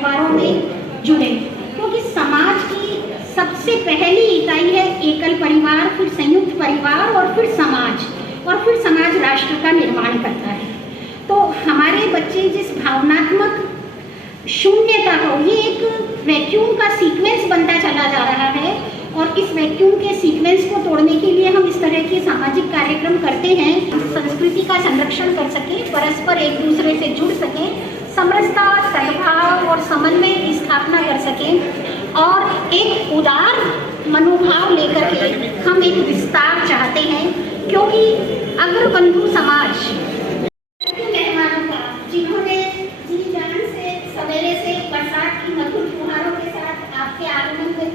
परिवारों में जुड़े, क्योंकि समाज की सबसे पहली इकाई है एकल परिवार, फिर संयुक्त परिवार और फिर समाज राष्ट्र का निर्माण करता है। तो हमारे बच्चे जिस भावनात्मक शून्यता को, ये एक वैक्यूम का सीक्वेंस बनता चला जा रहा है, और इस वैक्यूम के सीक्वेंस को तोड़ने के लिए हम इस तरह के सामाजिक कार्यक्रम करते हैं। संस्कृति का संरक्षण कर सके, परस्पर एक दूसरे से जुड़ सके, समरसता, सद्भाव और समन्वय की स्थापना कर सके, और एक उदार मनोभाव लेकर के हम एक विस्तार चाहते हैं। क्योंकि अग्रबंधु समाज मेहमानों का, जिन्होंने जी जान से सवेरे से बरसात की मधुर फुहारों के साथ आपके आगमन में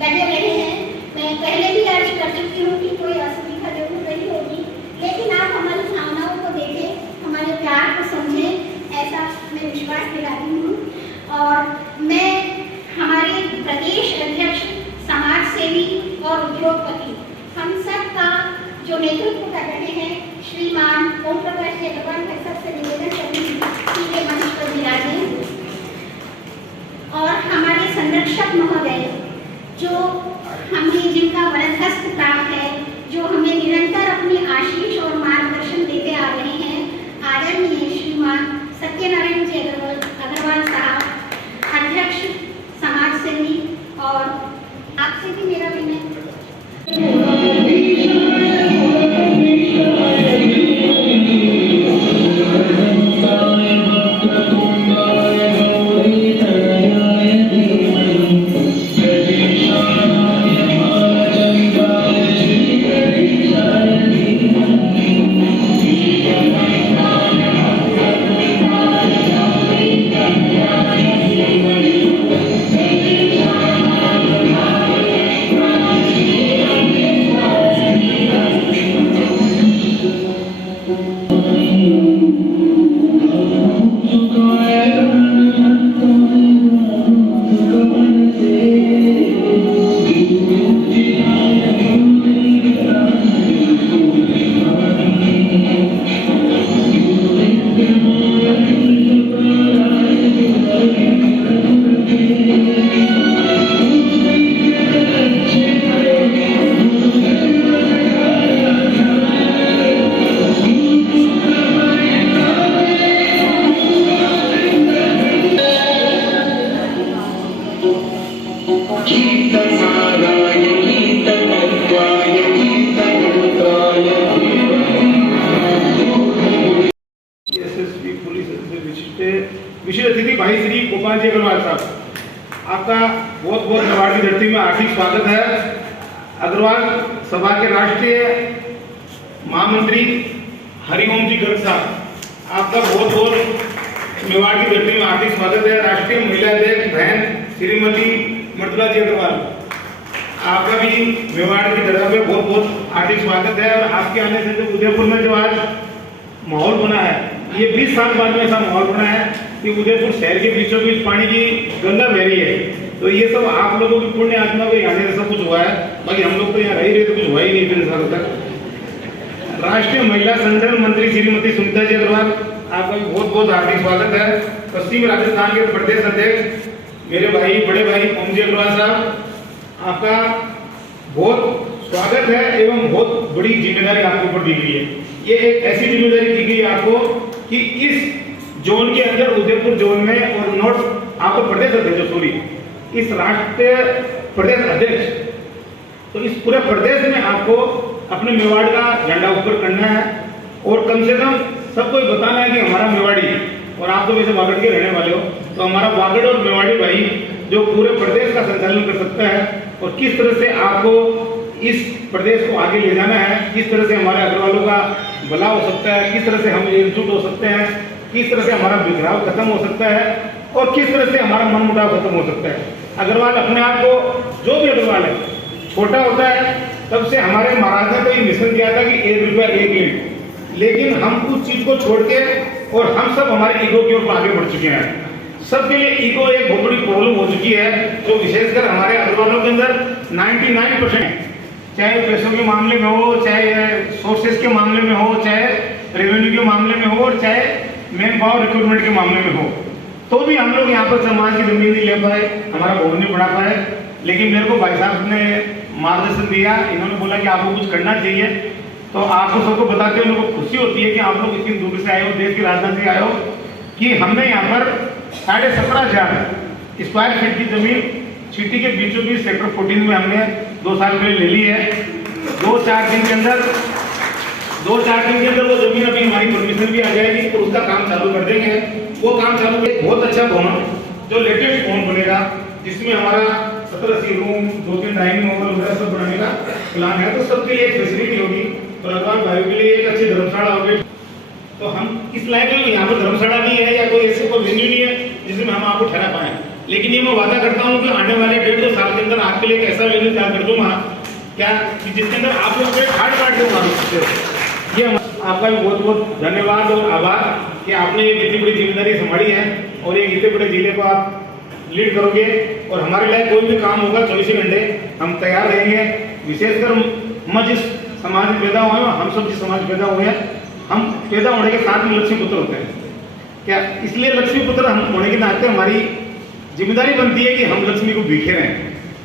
लगे रहे हैं। मैं पहले भी अर्ज कर चुकी हूँ कि कोई असुविधा जरूर रही होगी, लेकिन आप हमारी भावनाओं को देखें, हमारे प्यार को समझें, ऐसा मैं विश्वास दिलाती हूँ। और मैं हमारे प्रदेश अध्यक्ष, समाज सेवी और उद्योगपति, हम सब का जो नेतृत्व कर रहे हैं, श्रीमान ओम प्रकाश जी अग्रवाल, मैं सबसे निवेदन करूँगी कि ये मंच पर विराजें। और हमारे संरक्षक महोदय, जो हमें जिनका वरदहस्त प्राप्त है, जो हमें निरंतर अपनी आशीष और मार्गदर्शन देते आ रहे हैं, आदरणीय श्रीमान सत्यनारायण जी अग्रवाल साहब, अध्यक्ष समाज सेवी, और आपसे भी मेरा विनय। विशेष अतिथि भाई श्री गोपाल जी अग्रवाल साहब, आपका बहुत बहुत नवाड़ की धरती में हार्दिक स्वागत है। अग्रवाल सभा के राष्ट्रीय महामंत्री हरिओम जी गर्ग साहब, आपका बहुत बहुत मेवाड़ की धरती में हार्दिक स्वागत है। राष्ट्रीय महिला अध्यक्ष बहन श्रीमती मृदुला जी अग्रवाल, आपका भी मेवाड़ की धरती में बहुत बहुत हार्दिक स्वागत है। और आपके आने से जो उदयपुर में जो आज माहौल बना है, ये 20 साल बाद में ऐसा माहौल बना है कि उदयपुर शहर के बीचों बीच पानी की गंगा बह रही है। तो ये सब आप लोगों की पुण्य आत्मा को आने से सब कुछ हुआ है, बाकी हम लोग तो यहाँ रह ही रहे तो कुछ हुआ ही नहीं इतने सालों तक। राष्ट्रीय महिला संगठन मंत्री श्रीमती सुनीता जी अग्रवाल, आपका भी बहुत बहुत हार्दिक स्वागत है। पश्चिम राजस्थान के प्रदेश अध्यक्ष मेरे भाई, बड़े भाई ओम जी अग्रवाल साहब, आपका बहुत स्वागत है एवं बहुत बड़ी जिम्मेदारी आपके ऊपर दी गई है। ये एक ऐसी जिम्मेदारी दी गई आपको कि इस जोन के अंदर, उदयपुर जोन में, और नॉर्थ आपको प्रदेश अध्यक्ष, सॉरी इस राष्ट्रीय प्रदेश अध्यक्ष, तो इस पूरे प्रदेश में आपको अपने मेवाड़ का झंडा ऊपर करना है, और कम से कम सबको बताना है कि हमारा मेवाड़ी, और आप तो वैसे वागड़ के रहने वाले हो, तो हमारा वागड़ और मेवाड़ी भाई जो पूरे प्रदेश का संचालन कर सकता है, और किस तरह से आपको इस प्रदेश को आगे ले जाना है, किस तरह से हमारे अग्रवालों का भला हो सकता है, किस तरह से हम एकजुट हो सकते हैं, किस तरह से हमारा बिखराव खत्म हो सकता है, और किस तरह से हमारा मनमुटाव खत्म हो सकता है। अग्रवाल अपने आप को, जो भी अग्रवाल है, छोटा होता है, तब से हमारे महाराज ने तो ये मिशन किया था कि 1 रुपया 1 ईंट, लेकिन हम उस चीज को छोड़ के, और हम सब हमारे ईगो की ओर आगे बढ़ चुके हैं। सबके लिए ईगो एक बहुत बड़ी प्रॉब्लम हो चुकी है, जो विशेषकर हमारे अग्रवालों के अंदर 99%, चाहे पैसों के मामले में हो, चाहे सोर्सेज के मामले में हो, चाहे रेवेन्यू के मामले में हो, और चाहे मैन पावर रिक्रूटमेंट के मामले में हो। तो भी हम लोग यहाँ पर समाज की जमीन नहीं ले पाए, हमारा भवन नहीं बढ़ा पाए। लेकिन मेरे को भाई साहब ने मार्गदर्शन दिया, इन्होंने बोला कि आपको कुछ करना चाहिए। तो आपको सबको बताते हुए मेरे को खुशी होती है कि आप लोग इतनी दूर से आए हो, देश की राजधानी से आए हो, कि हमने यहाँ पर 17,500 स्क्वायर फीट की जमीन सिटी के बीचों बीच सेक्टर 14 में हमने 2 साल पहले ले ली है। 2-4 दिन के अंदर वो जमीन अभी हमारी परमिशन भी आ जाएगी और उसका काम चालू कर देंगे। वो काम चालू कर बहुत अच्छा भवन, जो लेटेस्ट भवन बनेगा, जिसमें हमारा 70-80 रूम, 2-3 डाइनिंग हॉल वगैरह सब बनाने का प्लान है। तो सबके लिए एक फैसिलिटी होगी, तो अगरवाल भाई के लिए एक अच्छी धर्मशाला होगी। तो हम इस लायक में यहाँ पर धर्मशाला नहीं है या कोई ऐसे कोई वेन्यू नहीं है जिसमें हम आपको ठहरा पाए, लेकिन ये मैं वादा करता हूँ कि आने वाले 1.5-2 साल के अंदर आपके लिए एक ऐसा वेन्यू तैयार कर दूंगा क्या कि जिसके अंदर आप लोग हार्ड पार्ट के मालूम सकते हो। ये आपका भी बहुत बहुत धन्यवाद और आभार कि आपने ये इतनी बड़ी जिम्मेदारी संभाली है और ये इतने बड़े जिले को आप लीड करोगे। और हमारे लिए कोई भी काम होगा 24 घंटे हम तैयार रहेंगे। विशेषकर मैं जिस समाज में पैदा हुआ हूँ, हम सब जिस समाज में पैदा हुए हैं, हम पैदा होने के साथ में लक्ष्मी पुत्र होते हैं क्या, इसलिए लक्ष्मी पुत्र हम होने के नाते हमारी जिम्मेदारी बनती है कि हम लक्ष्मी को भीखे रहें,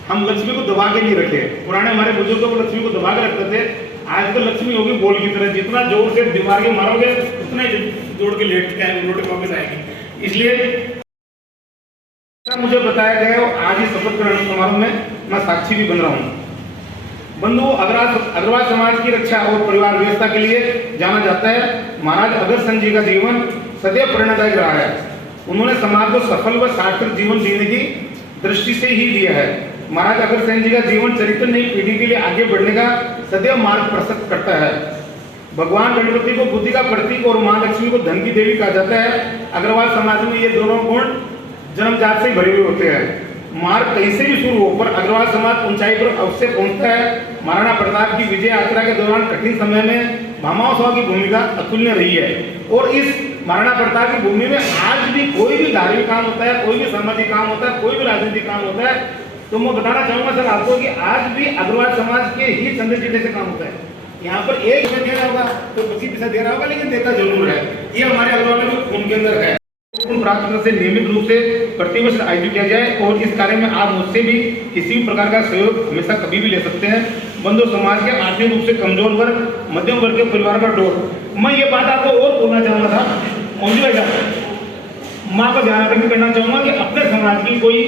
हम लक्ष्मी को दबा के नहीं रखे। पुराने हमारे बुजुर्गों को लक्ष्मी को दबा के रखते थे, आज तो लक्ष्मी होगी बोल की तरह, जितना जोर से दीवार के मारोगे उतना ही जोड़ के लेट के रोटी वापस आएगी। इसलिए मुझे बताया गया और आज ही शपथ ग्रहण समारोह में मैं साक्षी भी बन रहा हूँ। बंधु, अग्रवाल समाज की रक्षा और परिवार व्यवस्था के लिए जाना जाता है। महाराज अग्रसेन जी का जीवन सदैव प्रेरणादायक रहा है। उन्होंने समाज को सफल व सार्थक जीवन जीने की दृष्टि से ही दिया है। महाराज अग्रसेन जी का जीवन चरित्र नई पीढ़ी के लिए आगे बढ़ने का सदैव मार्ग प्रशस्त करता है। भगवान गणपति को बुद्धि का प्रतीक और मां लक्ष्मी को धन की देवी कहा जाता है। अग्रवाल समाज में ये दोनों गुण जन्मजात से भरे हुए होते हैं। मार्ग कहीं से भी शुरू हो पर अग्रवाल समाज ऊंचाई पर अवश्य पहुंचता है। महाराणा प्रताप की विजय यात्रा के दौरान कठिन समय में भामाशाह की भूमिका अतुल्य रही है और इस महाराणा प्रताप की भूमि में आज भी कोई भी धार्मिक काम होता है, कोई भी सामाजिक काम होता है, कोई भी राजनीतिक काम होता है, तो मैं बताना चाहूंगा सर आपको कि आज भी अग्रवाल समाज के ही चंद्र चिटे से काम होता है। यहाँ पर एक पैसा दे रहा होगा तो 25 पैसा दे रहा होगा, लेकिन देता जरूर है। ये हमारे अग्रवाल में खून के अंदर है। प्रार्थना से नियमित रूप से प्रतिवर्ष आयोजित किया जाए और इस कार्य में आप मुझसे भी किसी भी प्रकार का सहयोग हमेशा कभी भी ले सकते हैं। बंधु, समाज के आर्थिक रूप से कमजोर वर्ग, मध्यम वर्ग के परिवार का डोर, मैं ये बात आपको और बोलना चाहूंगा था, माँ का ध्यान रखने करना चाहूंगा कि अपने समाज की कोई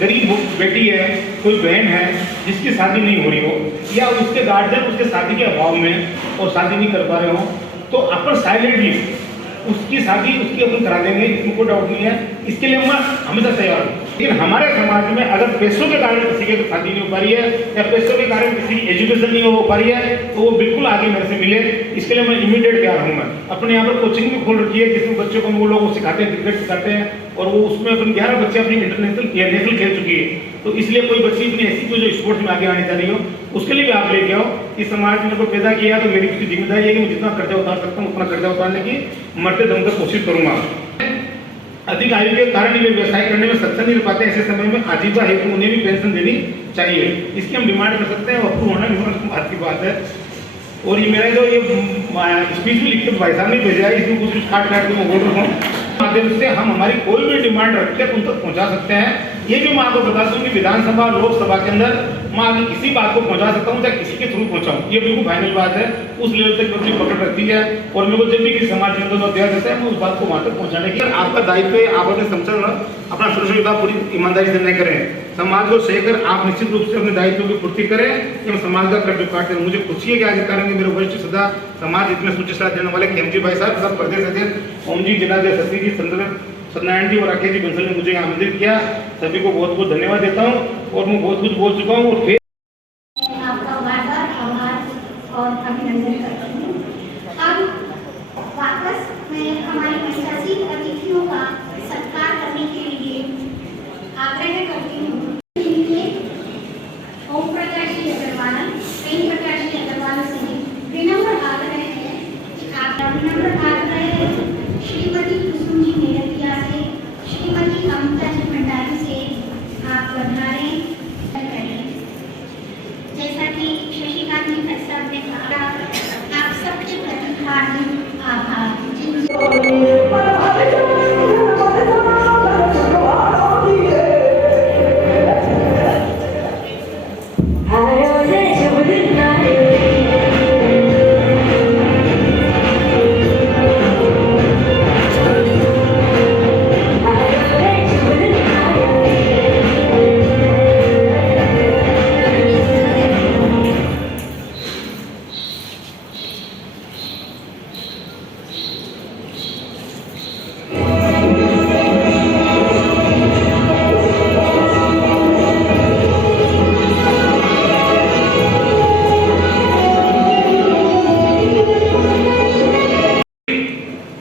गरीब बेटी है, कोई बहन है जिसकी शादी नहीं हो रही हो या उसके गार्जियन उसके शादी के अभाव में और शादी नहीं कर पा रहे हो, तो अपन साइलेंटली उसकी शादी उसकी अपन करा देंगे, इसमें कोई डाउट नहीं है। इसके लिए मैं हमेशा तैयार हूँ। लेकिन हमारे समाज में अगर पैसों के कारण किसी की शादी नहीं हो पा रही है या पैसों के कारण किसी की एजुकेशन नहीं हो पा रही है तो वो बिल्कुल आगे मेरे से मिले। इसके लिए मैं इमीडिएट तैयार हूँ। मैं अपने यहाँ पर कोचिंग भी खोल रखी है जिसमें बच्चों को वो लोग सिखाते हैं, क्रिकेट सिखाते हैं और वो उसमें अपन 11 बच्चे अपनी इंटरनेशनल नेशनल खेल चुकी है। तो इसलिए कोई बच्ची अपनी ऐसी कोई जो स्पोर्ट्स में आगे आने जा रही हो उसके लिए भी आप लेके आओ। इस समाज में को पैदा किया तो मेरी कुछ जिम्मेदारी है कि मैं जितना कर्जा उतार सकता हूँ उतना कर्जा उतारने की मरते दम तक कोशिश करूंगा। अधिक आयु के कारण वे व्यवसाय करने में सक्षम नहीं हो पाते, ऐसे समय में आजीविका हेतु उन्हें भी पेंशन देनी चाहिए। इसकी हम डिमांड कर सकते हैं, अप्रूव होना बात की बात है। और ये मेरा जो ये स्पीच में लिखते भाई साहब ने भेजा है, इसमें कुछ काट के मैं बोल रहा हूँ, माध्यम से हम हमारी कोई भी डिमांड रखते हैं उन तक पहुंचा सकते हैं। ये भी मैं आपको बता दूं कि विधानसभा लोकसभा के अंदर मैं आगे किसी बात को पहुंचा सकता हूं, चाहे किसी के थ्रू पहुंचाऊं, ये बिल्कुल फाइनल बात है। उस लेवल तक अपनी पकड़ रखती है और मेरे को जब भी किसी समाज के अंदर दिया जाता है मैं उस बात को वहां तक पहुंचाने की आपका दायित्व है। आप अपने संचालन अपना सुरक्षिता पूरी ईमानदारी से नहीं करें, समाज को सहकर आप निश्चित रूप से अपने दायित्व की पूर्ति करें एवं समाज का कर्ज काटते हैं। मुझे खुशी है कि आज करेंगे मेरे वरिष्ठ सदा समाज इतने सूचित साथ देने वाले खेमजी भाई साहब तथा प्रदेश अध्यक्ष ओम जी, जिला सती जी, सत्यनारायण जी और राकेश जी बंसल ने मुझे आमंत्रित किया। सभी को बहुत बहुत धन्यवाद देता हूँ और मैं बहुत कुछ बोल चुका हूँ और फिर आपका बार-बार आभार और अभिनंदन करती हूँ। अब वापस मैं हमारी महिलासी अतिथियों का सत्कार करने के लिए आग्रह करती हूँ। ओम प्रकाश जी अग्रवाल, प्रेम प्रकाश जी अग्रवाल से विनम्र आग्रह है कि आप विनम्र आग्रह है श्रीमती कुसुम जी मेरतिया से, श्रीमती अमिता जी भंडारी से आप पधारें करें। जैसा कि शशिकांत जी साहब ने कहा, आप सबके प्रति हार्दिक आभार।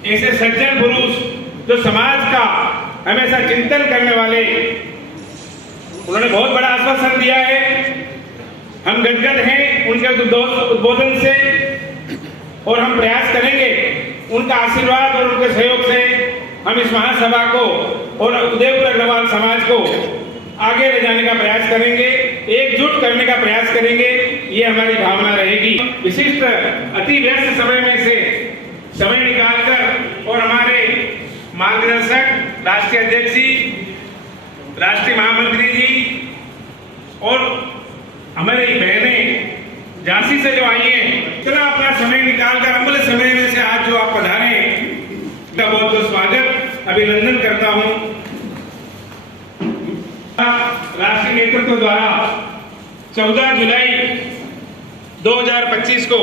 ऐसे सज्जन पुरुष जो समाज का हमेशा चिंतन करने वाले, उन्होंने बहुत बड़ा आश्वासन दिया है। हम गदगद हैं उनके उद्बोधन से और हम प्रयास करेंगे उनका आशीर्वाद और उनके सहयोग से हम इस महासभा को और उदयपुर अग्रवाल समाज को आगे ले जाने का प्रयास करेंगे, एकजुट करने का प्रयास करेंगे। ये हमारी भावना रहेगी। विशिष्ट अति व्यस्त समय में से समय निकालकर और हमारे मार्गदर्शक राष्ट्रीय अध्यक्ष जी, राष्ट्रीय महामंत्री जी और हमारी बहनें झांसी से जो आई हैं, इतना अपना समय निकालकर अमूल्य समय में से आज जो आप पधारे हैं, उनका बहुत बहुत स्वागत अभिनंदन करता हूं। राष्ट्रीय नेतृत्व द्वारा 14 जुलाई 2025 को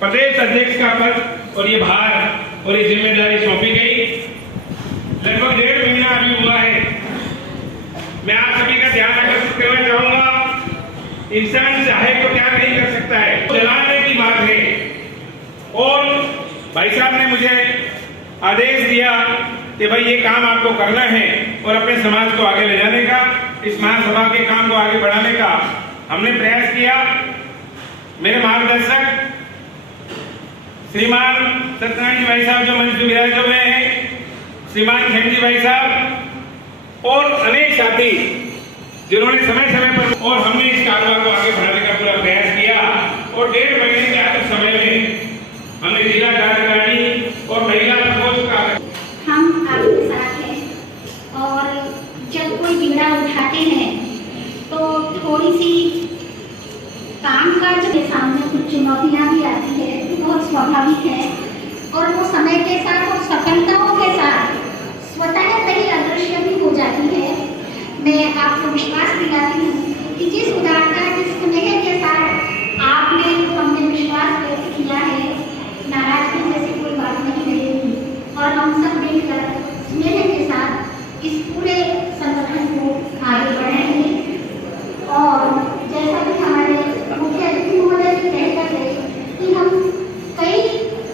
प्रदेश अध्यक्ष का पद और ये भार और ये जिम्मेदारी सौंपी गई। लगभग 1.5 महीना अभी हुआ है। मैं आप सभी का ध्यान आकर्षित करना चाहूंगा, इंसान चाहे तो क्या नहीं कर सकता है, चलाने की बात है। और भाई साहब ने मुझे आदेश दिया कि भाई ये काम आपको करना है और अपने समाज को आगे ले जाने का, इस महासभा के काम को आगे बढ़ाने का हमने प्रयास किया। मेरे मार्गदर्शक श्रीमान सत्यनारायण जी भाई साहब जो मंच में विराजे हुए हैं, श्रीमान खेमजी भाई साहब और अनेक साथी जिन्होंने समय समय पर, और हमने इस कारवां को आगे बढ़ाने का पूरा प्रयास किया। और 1.5 महीने के आधे समय में हमने जिला कार्यकारिणी और महिला प्रकोष्ठ का हम आपके साथ हैं और जब कोई बिगड़ा उठाते हैं तो थोड़ी सी कामकाज के सामने कुछ चुनौतियां भी आती है, बहुत स्वाभाविक है। और वो समय के साथ और सफलताओं के साथ स्वतः ही अदृश्य भी हो जाती है। मैं आपको विश्वास दिलाती हूँ कि जिस उदारता, जिस स्नेह के साथ आपने हमने विश्वास व्यक्त किया है, नाराजगी जैसी कोई बात नहीं रहेगी। और हम सब मिलकर स्नेह के साथ इस पूरे संगठन को आगे बढ़ाएंगे। और जैसा कि हमारे मुख्य अतिथि महोदय जी कह रहे कि हम कई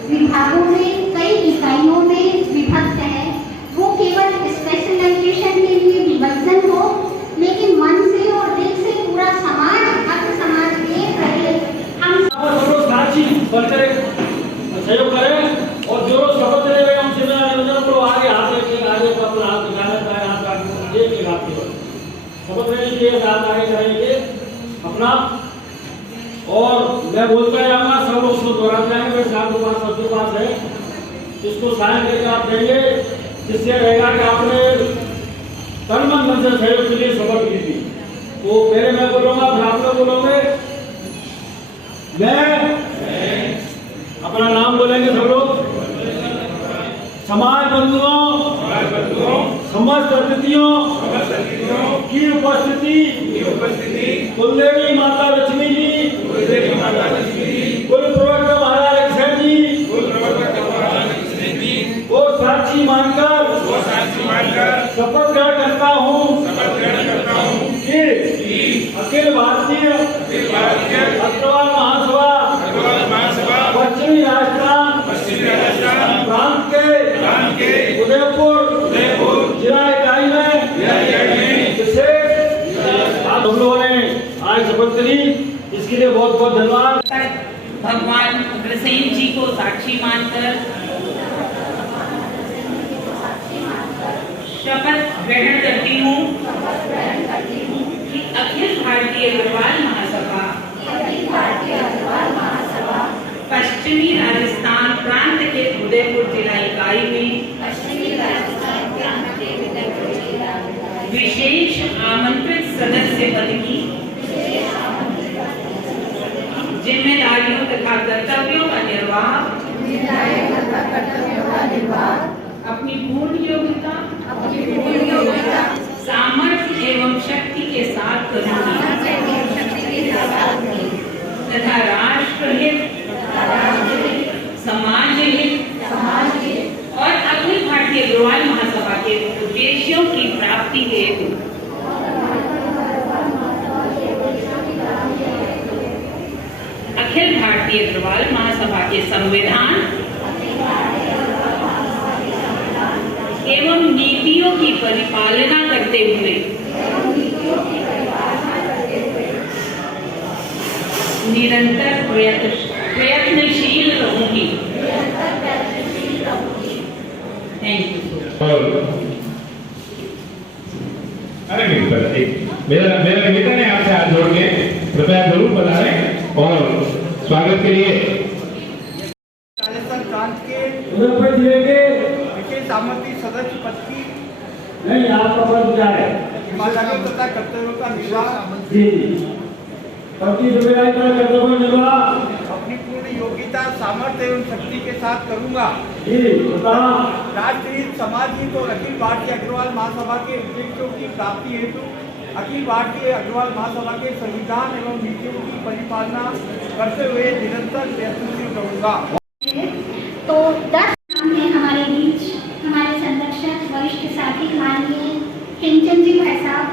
विभागों में, कई इकाइयों में विभक्त हैं, वो केवल स्पेशलाइजेशन के लिए विभाजन हो, लेकिन मन से और दिल से पूरा समाज, भक्त समाज एक रहे। हम साक्षी बनकर सहयोग करें और जो लोग शपथ ले रहे हैं हम सेमिनार को आगे हाथ लेके आगे अपना हाथ दिखाने का हाथ एक हाथ केवल शपथ लेने के साथ आगे करेंगे अपना। और मैं बोलता जाऊंगा, सब लोग उसको दोहराते जाएंगे। मेरे साथ पास सबके पास है, इसको साइन करके आप देंगे, जिससे रहेगा कि आपने तन मन धन से सहयोग के लिए शपथ ली थी। तो पहले मैं बोलूंगा, फिर आप लोग बोलोगे। मैं अपना नाम बोलेंगे सब लोग। समाज बंधुओं, समस्त अतिथियों की उपस्थिति, कुलदेवी माता लक्ष्मी जी, कुल प्रवक्ता महाराज अक्षय जी को साक्षी मानकर शपथ ग्रहण करता हूँ कि अखिल भारतीय अग्रवाल महासभा पश्चिमी राजस्थान प्रांत के उदयपुर जिला इकाई में विशेष आप हम लोगों ने आज शपथ करी, इसके लिए बहुत बहुत धन्यवाद। भगवान उग्रसेन जी को साक्षी मानकर शपथ ग्रहण करती हूँ कि अखिल भारतीय अग्रवाल महासभा पश्चिमी राजस्थान प्रांत के उदयपुर जिला इकाई में विशेष आमंत्रित सदस्य पद की जिम्मेदारियों तथा कर्तव्यों का निर्वाह अपनी पूर्ण योग्यता, सामर्थ्य एवं शक्ति के साथ करूंगी तथा राष्ट्रहित, समाज हित और अखिल भारतीय अग्रवाल महासभा के उद्देश्यों की प्राप्ति हेतु अखिल भारतीय अग्रवाल महासभा के संविधान परिपालना करते हुए निरंतर प्रयत्नशील रहूंगी। Thank you. अरे नहीं पर एक मेरा निवेदन है आपसे हाथ जोड़ के कृपया जरूर बताएं और स्वागत के लिए राजस्थान प्रांत के उदयपुर जिले के विशेष आमंत्रित सदस्य पद की नहीं आपका पद क्या है? ईमानदारी तथा कर्तव्यों का निर्वाह जी पति जिम्मेदारी का कर्तव्य निर्वाह अपनी पूर्ण योग्यता, सामर्थ्य एवं शक्ति के साथ करूंगा। जी बता राष्ट्रहित, समाज हित और अखिल भारतीय अग्रवाल महासभा के उद्देश्यों की प्राप्ति हेतु अखिल भारतीय अग्रवाल महासभा के संविधान एवं नीतियों की परिपालना करते हुए निरंतर प्रयत्नशील रहूंगा। तो 10 नाम है हमारे बीच, हमारे संरक्षक वरिष्ठ साथी माननीय हेमचंद जी भाई साहब,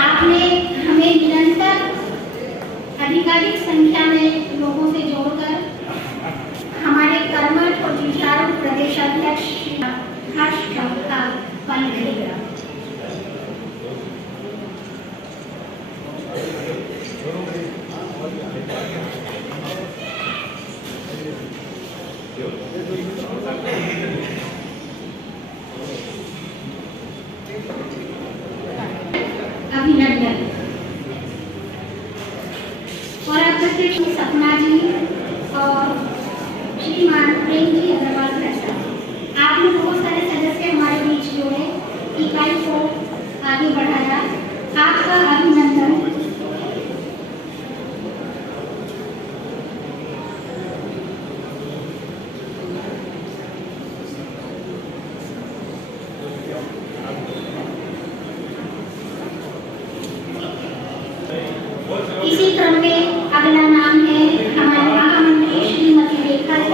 आपने हमें निरंतर अधिकाधिक संख्या में लोगों से जोड़कर हमारे कर्मठ और जुझारू प्रदेशाध्यक्ष हर्ष का पल खरीदा। अभिनंदन। और अध्यक्ष सपना जी और श्रीमान प्रेम जी अग्रवाल साहब, आपने बहुत सारे सदस्य हमारे बीच जोड़े, इकाई को आगे बढ़ाया, आपका अभिनंदन। इसी क्रम में अगला नाम है हमारे महामंत्री श्रीमती रेखा जी।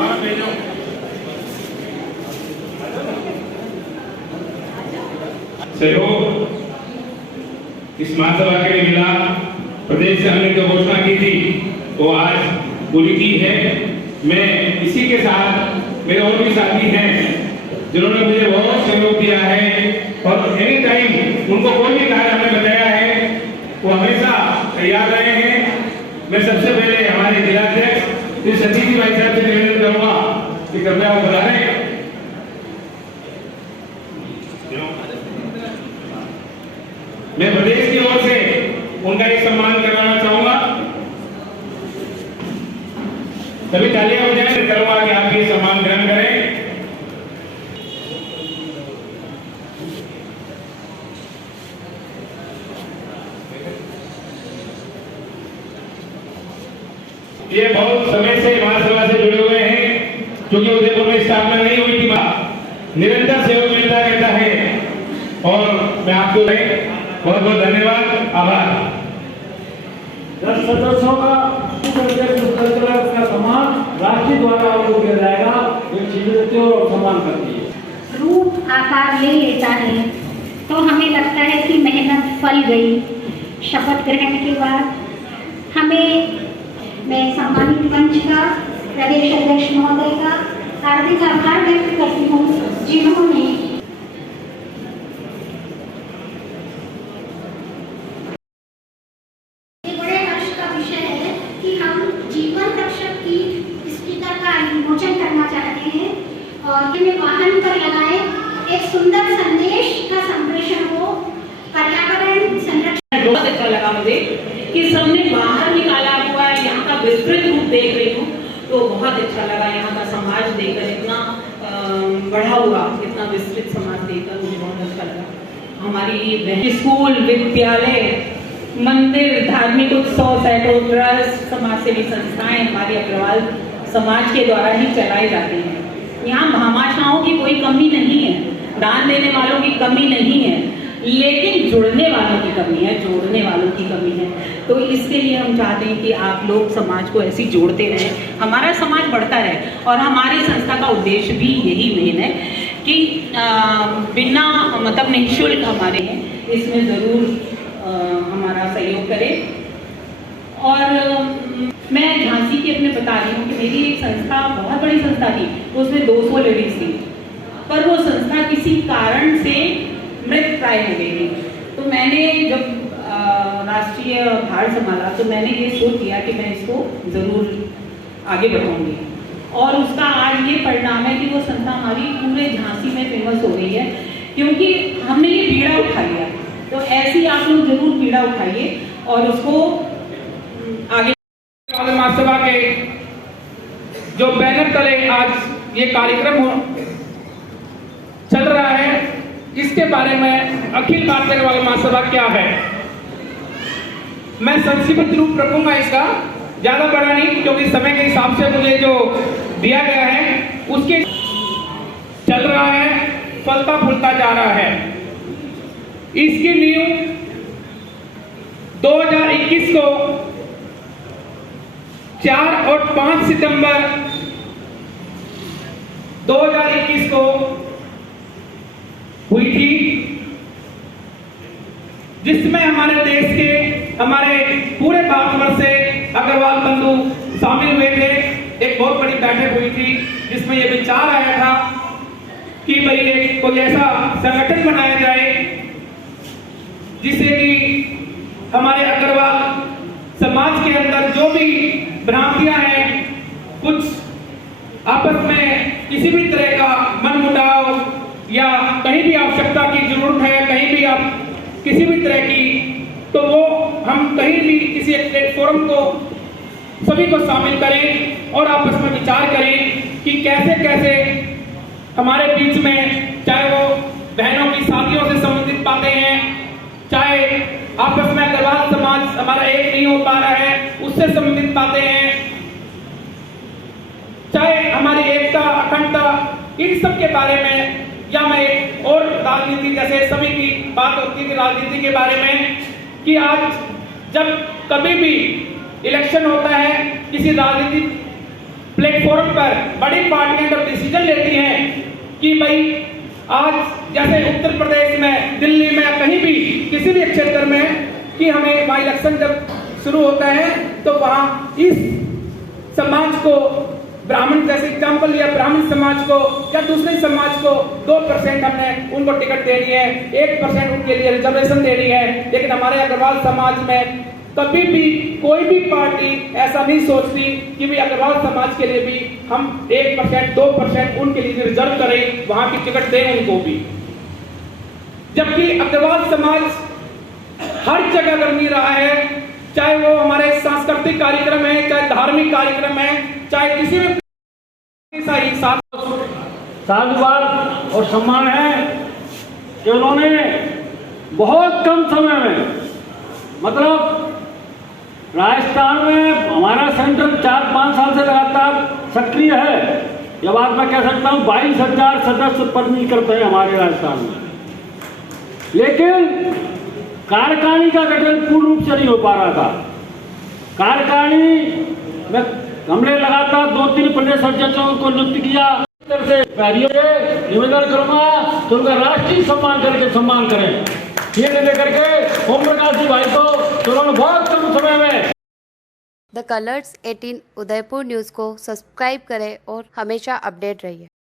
सहयोग इस महासभा के लिए मिला। प्रदेश से हमने जो घोषणा की थी वो आज पूरी की है। मैं इसी के साथ मेरे और भी साथी हैं जिन्होंने मुझे बहुत सहयोग दिया है और एनी टाइम उनको कोई भी कार्य हमने बताया है वो हमेशा तैयार रहे हैं। मैं सबसे पहले हमारे जिलाध्यक्ष श्री सतीश जी भाई साहब से निवेदन करूंगा कि कृपया वो बुला रहे। मैं प्रदेश की ओर से उनका एक सम्मान करवाना चाहूंगा। सभी तालियां बजाएं, करूंगा कि आप ये सम्मान ग्रहण करें। ये बहुत समय से महासभा से जुड़े हुए हैं, क्योंकि उदयपुर में स्थापना नहीं हुई थी। निरंतर सहयोग मिलता रहता है और मैं आपको बहुत बहुत धन्यवाद, आभार। 10 सदस्यों का सम्मान राष्ट्रीय द्वारा उनको दिया जाएगा, जो चीजें देते हैं और सम्मान करती है। रूप आकार ले लेता है तो हमें लगता है कि मेहनत फल गई। शपथ ग्रहण के बाद हमें मैं सम्मानित मंच का, प्रदेश अध्यक्ष महोदय का हार्दिक आभार व्यक्त करती हूँ जिन्होंने बड़े हर्ष का विषय है कि हम जीवन रक्षक की स्पीकर का विमोचन करना चाहते हैं और इन्हें वाहन पर लगाए एक सुंदर संदेश का संप्रेषण हो। पर्यावरण संरक्षण बहुत अच्छा लगा मुझे कि सबने बाहर निकाला हुआ है, यहाँ का विस्तृत रूप देख रही हूँ तो बहुत अच्छा लगा। यहाँ का समाज देखकर इतना बढ़ा हुआ, इतना विस्तृत समाज देखकर मुझे बहुत अच्छा लगा। हमारी स्कूल, विद्यालय, मंदिर, धार्मिक उत्सव, सैकड़ों ट्रस्ट, समाज सेवी संस्थाएं हमारी अग्रवाल समाज के द्वारा ही चलाई जाती हैं। यहाँ भामाशाहों की कोई कमी नहीं है, दान देने वालों की कमी नहीं है, लेकिन जुड़ने वालों की कमी है, जोड़ने वालों की कमी है। तो इसके लिए हम चाहते हैं कि आप लोग समाज को ऐसे जोड़ते रहें, हमारा समाज बढ़ता रहे। और हमारी संस्था का उद्देश्य भी यही मेन है कि बिना मतलब निःशुल्क हमारे हैं, इसमें ज़रूर हमारा सहयोग करें। और मैं झांसी की अपने बता रही हूँ कि मेरी एक संस्था बहुत बड़ी संस्था थी, उसमें 200 लेडीज थी, पर वो संस्था की किसी कारण से मृत प्राय हो गई थी। तो मैंने जब राष्ट्रीय भार संभाला तो मैंने ये सोच किया कि मैं इसको ज़रूर आगे बढ़ाऊंगी, और उसका आज ये परिणाम है कि वो संस्था हमारी पूरे झांसी में फेमस हो गई है, क्योंकि हमने ये पीड़ा उठा लिया। तो ऐसी आप लोग जरूर पीड़ा उठाइए और उसको आगे। महासभा के जो बैनर तले आज ये कार्यक्रम चल रहा है, इसके बारे में अखिल भारतीय अग्रवाल महासभा क्या है, मैं संक्षिप्त रूप रखूंगा इसका, ज्यादा बड़ा नहीं, क्योंकि समय के हिसाब से मुझे जो दिया गया है उसके चल रहा है, फलता फूलता जा रहा है। इसकी नींव 2021 को 4 और 5 सितंबर 2021 को हुई थी, जिसमें हमारे देश के, हमारे पूरे भारतवर्ष से अग्रवाल बंधु शामिल हुए थे। एक बहुत बड़ी बैठक हुई थी जिसमें यह विचार आया था कि भाई एक कोई ऐसा संगठन बनाया जाए जिससे कि हमारे अग्रवाल समाज के अंदर जो भी भ्रांतियां हैं, कुछ आपस में किसी भी तरह का मनमुटाव या कहीं भी आवश्यकता की जरूरत है, कहीं भी आप किसी भी तरह की, तो वो हम कहीं भी किसी एक प्लेटफॉर्म को सभी को शामिल करें और आपस में विचार करें कि कैसे कैसे हमारे बीच में, चाहे वो बहनों की शादियों से संबंधित बातें हैं, चाहे आपस में अग्रवाल समाज हमारा एक नहीं हो पा रहा है उससे संबंधित बातें हैं, चाहे हमारी एकता अखंडता, इन सब के बारे में, या मैं एक और राजनीति, जैसे सभी की बात होती है राजनीति के बारे में, कि आज जब कभी भी इलेक्शन होता है किसी राजनीतिक प्लेटफॉर्म पर, बड़ी पार्टियां जब डिसीजन लेती हैं कि भाई आज जैसे उत्तर प्रदेश में, दिल्ली में, कहीं भी किसी भी क्षेत्र में, कि हमें वहाँ इलेक्शन जब शुरू होता है तो वहाँ इस समाज को, ब्राह्मण जैसे एग्जाम्पल लिया, ब्राह्मण समाज को या दूसरे समाज को 2% हमने उनको टिकट देनी है, 1% उनके लिए रिजर्वेशन देनी है। लेकिन हमारे अग्रवाल समाज में कभी भी कोई भी पार्टी ऐसा नहीं सोचती कि भाई अग्रवाल समाज के लिए भी हम 1%, 2% उनके लिए रिजर्व करें, वहां की टिकट दें उनको भी। जबकि अग्रवाल समाज हर जगह गंभीर रहा है, चाहे वो हमारे सांस्कृतिक कार्यक्रम है, चाहे धार्मिक कार्यक्रम है, चाहे किसी भी साधुवाद और सम्मान है कि उन्होंने बहुत कम समय में, मतलब राजस्थान में हमारा सेंटर 4-5 साल से लगातार सक्रिय है, यह बात मैं कह सकता हूँ। 22,000 सदस्य पदवी करते हैं हमारे राजस्थान में, लेकिन कार्यकारिणी का गठन पूर्ण रूप से नहीं हो पा रहा था। कार्यकारिणी में हमने लगातार 2-3 प्रदेश अध्यक्षों को नियुक्त किया। निवेदन करूंगा तो उनका राष्ट्रीय सम्मान करके सम्मान करें, ये लेकर के ओम प्रकाश जी भाई को तो उन्होंने बहुत कम समय में। द कलर्स 18 उदयपुर न्यूज़ को सब्सक्राइब करें और हमेशा अपडेट रहिए।